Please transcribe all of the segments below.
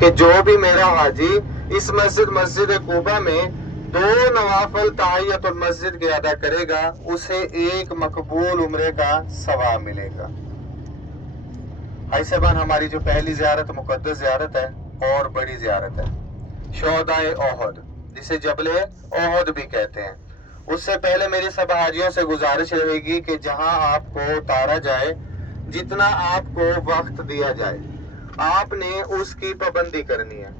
کہ جو بھی میرا حاجی اس مسجد قباء میں 2 نوافل تحیت المسجد کے ادا کرے گا اسے 1 مقبول عمرے کا ثواب ملے گا۔ بھائی صاحبان، ہماری جو پہلی زیارت مقدس زیارت ہے اور بڑی زیارت ہے، شہدائے احد، جسے جبل احد بھی کہتے ہیں۔ اس سے پہلے میری سب حاجیوں سے گزارش رہے گی کہ جہاں آپ کو اتارا جائے، جتنا آپ کو وقت دیا جائے، آپ نے اس کی پابندی کرنی ہے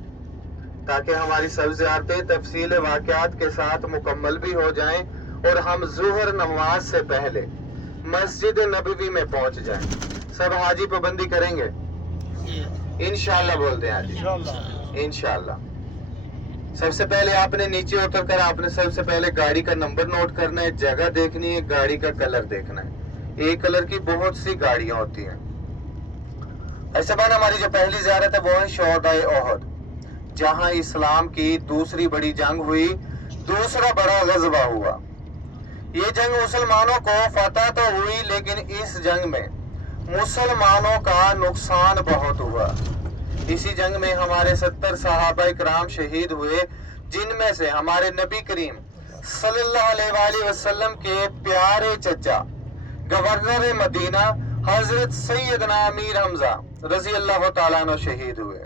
تاکہ ہماری سب زیارتیں تفصیل واقعات کے ساتھ مکمل بھی ہو جائیں اور ہم ظہر نماز سے پہلے مسجد نبوی میں پہنچ جائیں۔ سب حاجی پابندی کریں گے؟ انشاءاللہ بولتے ہیں حاجی، انشاءاللہ۔ سب سے پہلے آپ نے نیچے اتر کر آپ نے سب سے پہلے گاڑی کا نمبر نوٹ کرنا ہے، جگہ دیکھنی ہے، گاڑی کا کلر دیکھنا ہے۔ ایک کلر کی بہت سی گاڑیاں ہوتی ہیں۔ ایسے بات ہماری جو پہلی زیارت ہے وہ ہے شہدائے احد، جہاں اسلام کی دوسری بڑی جنگ ہوئی، دوسرا بڑا غزوہ ہوا۔ یہ جنگ مسلمانوں کو فتح تو ہوئی، لیکن اس جنگ میں مسلمانوں کا نقصان بہت ہوا۔ اسی جنگ میں ہمارے 70 صحابہ کرام شہید ہوئے، جن میں سے ہمارے نبی کریم صلی اللہ علیہ وآلہ وسلم کے پیارے چچا گورنر مدینہ حضرت سیدنا امیر حمزہ رضی اللہ تعالیٰ عنہ شہید ہوئے۔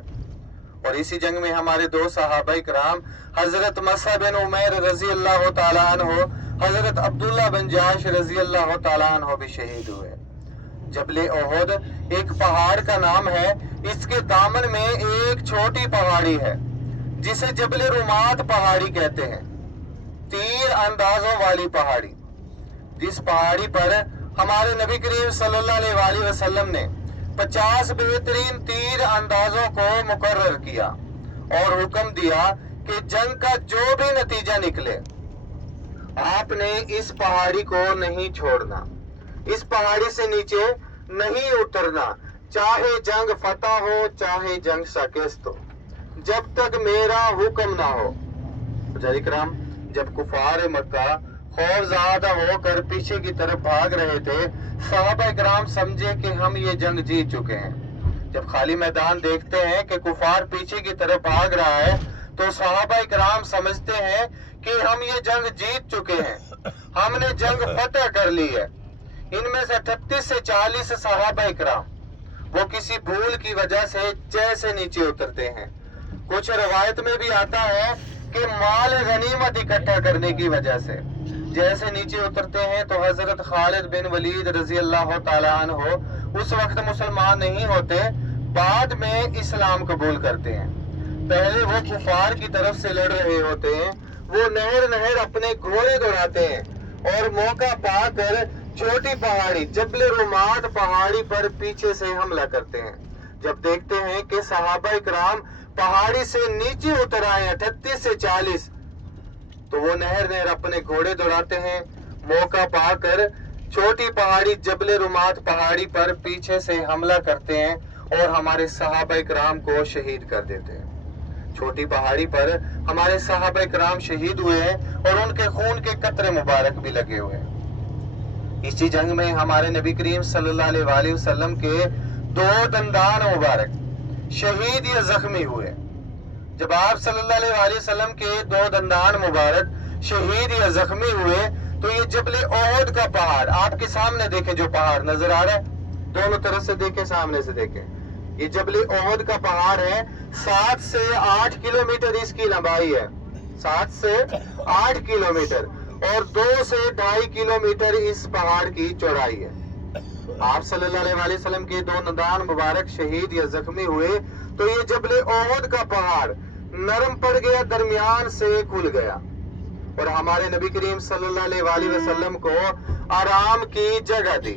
اور اسی جنگ میں ہمارے 2 صحابہ کرام حضرت مصعب بن عمیر رضی اللہ تعالیٰ عنہ، حضرت عبداللہ بن جاش رضی اللہ تعالیٰ عنہ بھی شہید ہوئے۔ جبل احد ایک پہاڑ کا نام ہے، اس کے دامن میں ایک چھوٹی پہاڑی ہے جسے جبل رمات پہاڑی کہتے ہیں، تیر اندازوں والی پہاڑی، جس پہاڑی پر ہمارے نبی کریم صلی اللہ علیہ وآلہ وسلم نے 50 بہترین تیر اندازوں کو مقرر کیا اور حکم دیا کہ جنگ کا جو بھی نتیجہ نکلے آپ نے اس پہاڑی کو نہیں چھوڑنا، اس پہاڑی سے نیچے نہیں اترنا، چاہے جنگ فتح ہو چاہے جنگ شکست ہو، جب تک میرا حکم نہ ہو۔ حضرات کرام، جب کفار مکہ خوف زدہ ہو کر پیچھے کی طرف بھاگ رہے تھے، صحابہ کرام سمجھے کہ ہم یہ جنگ جیت چکے ہیں۔ جب خالی میدان دیکھتے ہیں کہ کفار پیچھے کی طرف بھاگ رہا ہے تو صحابہ کرام سمجھتے ہیں کہ ہم یہ جنگ جیت چکے ہیں، ہم نے جنگ فتح کر لی ہے۔ ان میں سے 38 سے 40 صحابہ کرام وہ کسی بھول کی وجہ سے جیسے نیچے اترتے ہیں، کچھ روایت میں بھی آتا ہے کہ مال غنیمت اکٹھا کرنے کی وجہ سے جیسے نیچے اترتے ہیں تو حضرت خالد بن ولید رضی اللہ تعالیٰ عنہ اس وقت مسلمان نہیں ہوتے، بعد میں اسلام قبول کرتے ہیں۔ پہلے وہ کفار کی طرف سے لڑ رہے ہوتے ہیں، وہ نہر اپنے گھوڑے دوڑاتے ہیں اور موقع پا کر چھوٹی پہاڑی جبل رمات پہاڑی پر پیچھے سے حملہ کرتے ہیں۔ جب دیکھتے ہیں کہ صحابہ کرام پہاڑی سے نیچے اتر آئے ہیں 38 سے 40، تو وہ نہر اپنے گھوڑے دوڑاتے ہیں، موقع پا کر چھوٹی پہاڑی جبل رمات پہاڑی پر پیچھے سے حملہ کرتے ہیں اور ہمارے صحابہ کرام کو شہید کر دیتے ہیں۔ چھوٹی پہاڑی پر ہمارے صحابہ کرام شہید ہوئے ہیں اور ان کے خون کے قطرے مبارک بھی لگے ہوئے ہیں۔ اسی جنگ میں ہمارے نبی کریم صلی اللہ علیہ وآلہ وسلم کے 2 دندان مبارک شہید یا زخمی ہوئے۔ جب آپ صلی اللہ علیہ وآلہ وسلم کے 2 دندان مبارک شہید یا زخمی ہوئے تو یہ جبل احد کا پہاڑ، آپ کے سامنے دیکھیں جو پہاڑ نظر آ رہا ہے، دونوں طرف سے دیکھیں، سامنے سے دیکھیں، یہ جبل احد کا پہاڑ ہے۔ 7 سے 8 کلومیٹر اس کی لمبائی ہے، 7 سے 8 کلومیٹر، اور 2 سے 2.5 کلومیٹر اس پہاڑ کی چوڑائی ہے۔ آپ صلی اللہ علیہ وآلہ وسلم کے 2 دندان مبارک شہید یا زخمی ہوئے تو یہ جبل احد کا پہاڑ نرم پڑ گیا، درمیان سے کھل گیا اور ہمارے نبی کریم صلی اللہ علیہ وآلہ وسلم کو آرام کی جگہ دی۔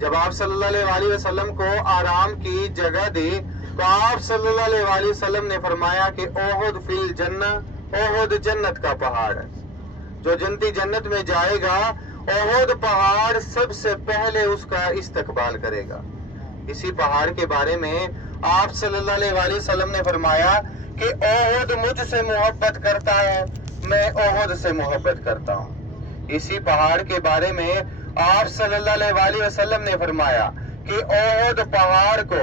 جب آپ صلی اللہ علیہ وآلہ وسلم کو آرام کی جگہ دی تو آپ صلی اللہ علیہ وآلہ وسلم نے فرمایا کہ احد فی الجنہ، احد جنت کا پہاڑ ہے، جو جنتی جنت میں جائے گا احد پہاڑ سب سے پہلے اس کا استقبال کرے گا۔ اسی پہاڑ کے بارے میں آپ صلی اللہ علیہ وآلہ وسلم نے فرمایا کہ احد مجھ سے محبت کرتا ہے، میں احد سے محبت کرتا ہوں۔ اسی پہاڑ کے بارے میں آپ صلی اللہ علیہ وآلہ وسلم نے فرمایا کہ احد پہاڑ کو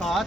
7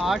8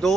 2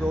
2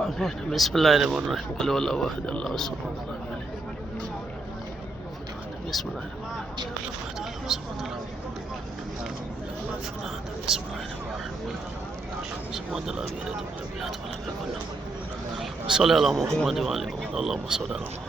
عليهم. بسم الله الرحمن الرحيم قل هو الله احد الله الصمد لم يلد ولم يولد. بسم الله الرحمن الرحيم بسم الله الرحمن الرحيم الصمد لم يلد ولم يولد ولم يكن له. صل على محمد وعلى محمد اللهم صل على محمد.